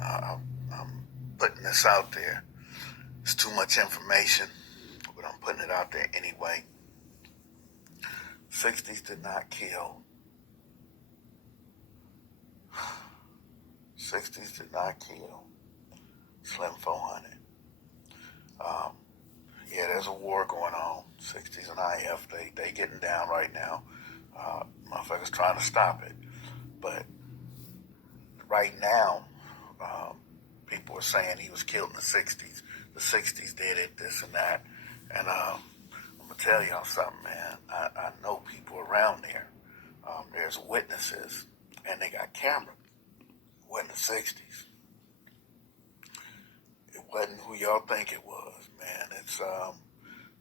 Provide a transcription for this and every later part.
I'm putting this out there. It's too much information, but I'm putting it out there anyway. 60s did not kill. 60s did not kill Slim 400. Yeah, there's a war going on. 60s and IF, they getting down right now. Motherfuckers trying to stop it. But right now, people are saying he was killed in the 60s. The 60s did it, this and that. And I'm going to tell y'all something, man. I know people around there. There's witnesses, and they got camera. It wasn't the 60s. It wasn't who y'all think it was, man. It's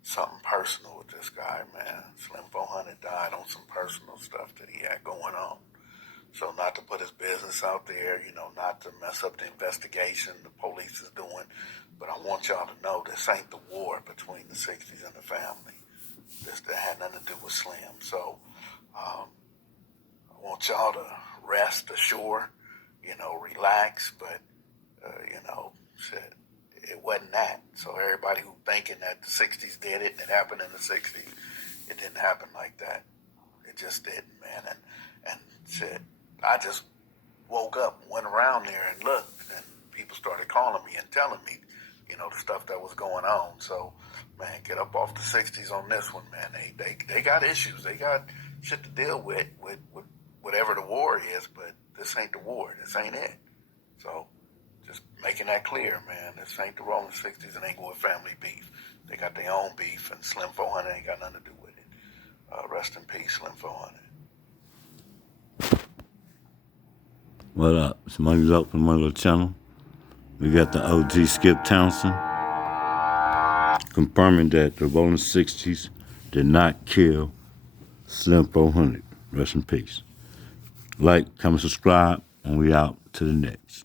something personal with this guy, man. Slim 400 died on some personal stuff that he had going on. So not to put his business out there, not to mess up the investigation the police is doing, but I want y'all to know this ain't the war between the 60s and the family. That had nothing to do with Slim. So I want y'all to rest assured, relax, but, shit, it wasn't that. So everybody who thinking that the 60s did it and it happened in the 60s, it didn't happen like that. It just didn't, man. And shit, I just woke up, went around there and looked, and people started calling me and telling me, the stuff that was going on. So, man, get up off the 60s on this one, man. They got issues. They got shit to deal with whatever the war is, but this ain't the war. This ain't it. So, just making that clear, man. This ain't the Rolling 60s and ain't with family beef. They got their own beef, and Slim 400 ain't got nothing to do with it. Rest in peace, Slim 400. What up? Somebody's up from my little channel. We got the OG Skip Townsend confirming that the Rolling 60s did not kill Slim 400. Rest in peace. Like, comment, subscribe, and we out to the next.